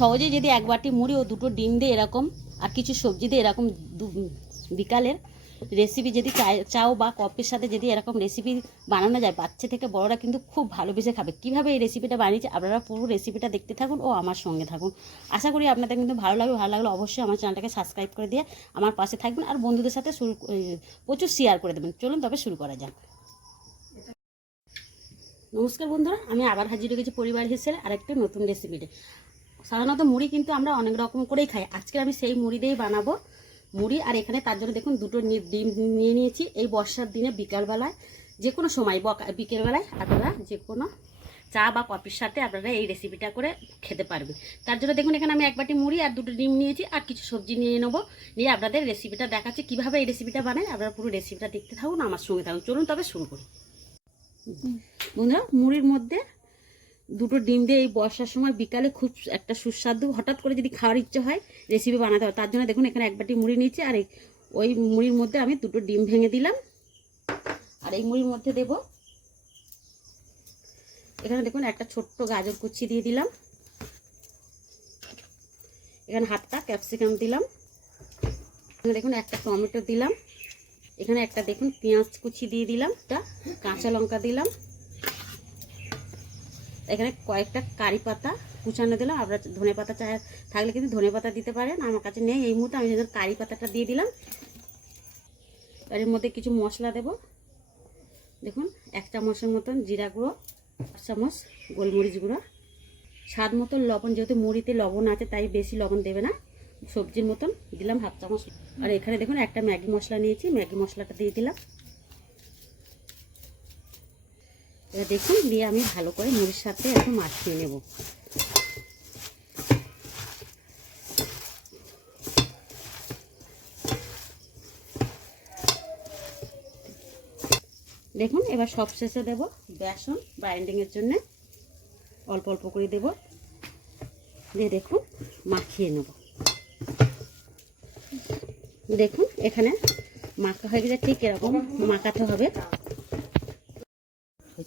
সহজেই যদি এক বাটি মুড়ি ও দুটো ডিম দিয়ে এরকম আর কিছু সবজি দিয়ে এরকম বিকালের রেসিপি যদি চাও বা কফির সাথে যদি এরকম রেসিপি বানানো যায়, বাচ্চা থেকে বড়রা কিন্তু খুব ভালোবেসে খাবে। কীভাবে এই রেসিপিটা বানিয়েছি, আপনারা পুরো রেসিপিটা দেখতে থাকুন ও আমার সঙ্গে থাকুন। আশা করি আপনাদের কিন্তু ভালো লাগবে। ভালো লাগলে অবশ্যই আমার চ্যানেলটাকে সাবস্ক্রাইব করে দিয়ে আমার পাশে থাকবেন আর বন্ধুদের সাথে শুরু প্রচুর শেয়ার করে দেবেন। চলুন তবে শুরু করা যাক। নমস্কার বন্ধুরা, আমি আবার হাজির হয়ে গেছি পরিবার হিসেবে আরেকটা নতুন রেসিপিতে সাধারণত মুড়ি কিন্তু আমরা অনেক রকম করেই খাই। আজকে আমি সেই মুড়ি দিয়েই বানাবো। মুড়ি আর এখানে তার জন্য দেখুন দুটো ডিম নিয়ে নিয়েছি। এই বর্ষার দিনে বিকালবেলায় যে কোনো সময় বকা বিকেলবেলায় আপনারা যে কোনো চা বা কফির সাথে আপনারা এই রেসিপিটা করে খেতে পারবেন। তার জন্য দেখুন এখানে আমি এক বাটি মুড়ি আর দুটো ডিম নিয়েছি আর কিছু সবজি নিয়ে নেব। নিয়ে আপনাদের রেসিপিটা দেখাচ্ছি। কীভাবে এই রেসিপিটা বানাই আপনারা পুরো রেসিপিটা দেখতে থাকুন আমার সঙ্গে থাকুন। চলুন তবে শুরু করি। বন্ধুরা মুড়ির মধ্যে দুটো ডিম দিয়ে এই বর্ষার সময় বিকালে খুব একটা সুস্বাদু, হঠাৎ করে যদি খাওয়ার ইচ্ছে হয় রেসিপি বানাতে হয় তার জন্য দেখুন, এখানে এক বাটি মুড়ি নিয়েছি, আর ওই মুড়ির মধ্যে আমি দুটো ডিম ভেঙে দিলাম। আর এই মুড়ির মধ্যে দেব এখানে দেখুন, একটা ছোট্ট গাজর কুচি দিয়ে দিলাম। এখানে হাতটা ক্যাপসিকাম দিলাম। এখানে দেখুন, একটা টমেটো দিলাম। এখানে একটা দেখুন, পেঁয়াজ কুচি দিয়ে দিলাম, একটা কাঁচা লঙ্কা দিলাম। এখানে কয়েকটা কারি পাতা কুচানো দিলাম। আপনার ধনে পাতা চায় থাকলে কিন্তু ধনে পাতা দিতে পারেন। আমার কাছে নেই এই মুহূর্তে। আমি যেন কারি পাতাটা দিয়ে দিলাম। এর মধ্যে কিছু মশলা দেব। দেখুন, এক চামচের মতন জিরা গুঁড়ো, এক চামচ গোলমরিচ গুঁড়ো। স্বাদ মতন লবণ, যেহেতু মুড়িতে লবণ আছে, তাই বেশি লবণ দেবে না। সবজির মতন দিলাম হাফ চামচ। আর এখানে দেখুন, একটা ম্যাগি মশলা নিয়েছি। ম্যাগি মশলাটা দিয়ে দিলাম। এবার দেখুন দিয়ে আমি ভালো করে মুড়ির সাথে একটু মাখিয়ে নেব। দেখুন এবার সব শেষে দেব বেসন বাইন্ডিংয়ের জন্য। অল্প অল্প করে দেব। দিয়ে দেখুন মাখিয়ে নেব। দেখুন এখানে মাখা হয়ে গেছে, ঠিক এরকম মাখাতে হবে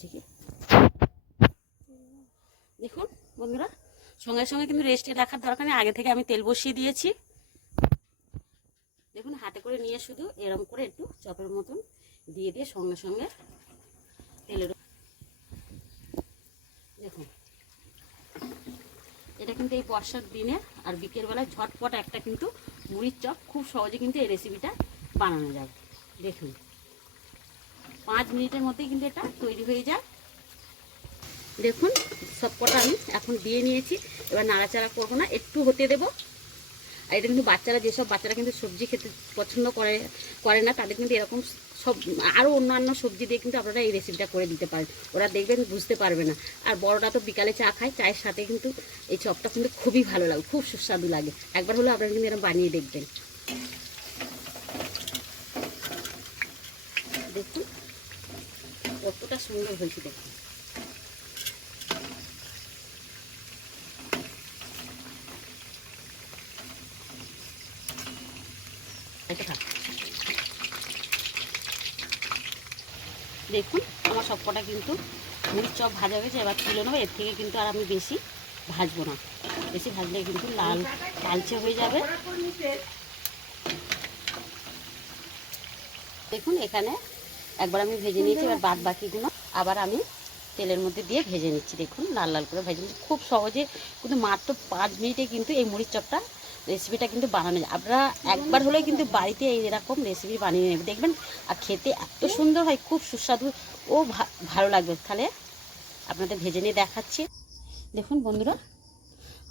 কি দেখুন বন্ধুরা। সঙ্গে সঙ্গে কিন্তু রেস্টে রাখার দরকার নেই। আগে থেকে আমি তেল বসিয়ে দিয়েছি। দেখুন, হাতে করে নিয়ে শুধু এরম করে একটু চপের মতন দিয়ে দিয়ে সঙ্গে সঙ্গে তেলের দেখুন। এটা কিন্তু এই বর্ষার দিনে আর বিকেলবেলায় ঝটপট একটা কিন্তু মুড়ির চপ খুব সহজে কিন্তু এই রেসিপিটা বানানো যাবে। দেখুন। পাঁচ মিনিটের মধ্যেই কিন্তু এটা তৈরি হয়ে যায়। দেখুন, সব কটা আমি এখন দিয়ে নিয়েছি। এবার নাড়াচাড়া করব না, একটু হতে দেবো। আর এটা কিন্তু বাচ্চারা, যেসব বাচ্চারা কিন্তু সবজি খেতে পছন্দ করে করে না, তাদের কিন্তু এরকম সব আরও অন্যান্য সবজি দিয়ে কিন্তু আপনারা এই রেসিপিটা করে দিতে পারেন। ওরা দেখবেন বুঝতে পারবে না। আর বড়রা তো বিকালে চা খায়, চায়ের সাথে কিন্তু এই চপটা কিন্তু খুবই ভালো লাগে, খুব সুস্বাদু লাগে। একবার হলেও আপনারা কিন্তু এরকম বানিয়ে দেখবেন। দেখুন, কতটা সুন্দর হয়েছে দেখুন। দেখুন, আমার সবকটা কিন্তু মুড়ির চপ ভাজা হয়ে গেছে, এবার তুলে নেব। এর থেকে কিন্তু আর আমি বেশি ভাজবো না। বেশি ভাজলে কিন্তু লাল লালচে হয়ে যাবে। দেখুন, এখানে একবার আমি ভেজে নিয়েছি, এবার বাদ বাকিগুলো আবার আমি তেলের মধ্যে দিয়ে ভেজে নিচ্ছি। দেখুন, লাল লাল করে ভেজে নিচ্ছি। খুব সহজে, কিন্তু মাত্র পাঁচ মিনিটে কিন্তু এই মুড়ির চপটা রেসিপিটা কিন্তু বানানো যায়। আপনারা একবার হলেও কিন্তু বাড়িতে এরকম রেসিপি বানিয়ে নেবে দেখবেন, আর খেতে এত সুন্দর হয়, খুব সুস্বাদু ও ভালো লাগবে। তাহলে আপনাদের ভেজে নিয়ে দেখাচ্ছি। দেখুন বন্ধুরা,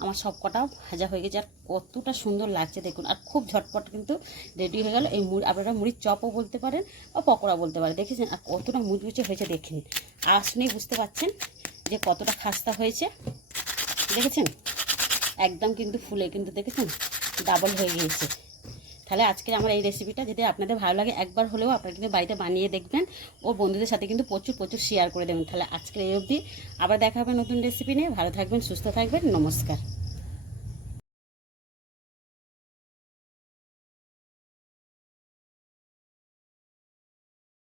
আমার সব কটাও ভাজা হয়ে গেছে, আর কতটা সুন্দর লাগছে দেখুন। আর খুব ঝটপট কিন্তু রেডি হয়ে গেল। এই মুড়ি, আপনারা মুড়ির চপও বলতে পারেন বা পকোড়া বলতে পারেন। দেখেছেন? আর কতটা মুচমুচে হয়েছে দেখে নিন। আর শুনেই বুঝতে পারছেন যে কতটা খাস্তা হয়েছে। দেখেছেন? একদম কিন্তু ফুলে কিন্তু দেখেছেন? ডাবল হয়ে গিয়েছে। তাহলে আজকে আমার এই রেসিপিটা যদি আপনাদের ভালো লাগে, একবার হলেও আপনারা কিন্তু বাড়িতে বানিয়ে দেখবেন ও বন্ধুদের সাথে কিন্তু প্রচুর প্রচুর শেয়ার করে দেবেন। তাহলে আজকে এই অবধি আবার দেখা হবে নতুন রেসিপি নিয়ে। ভালো থাকবেন, সুস্থ থাকবেন। নমস্কার।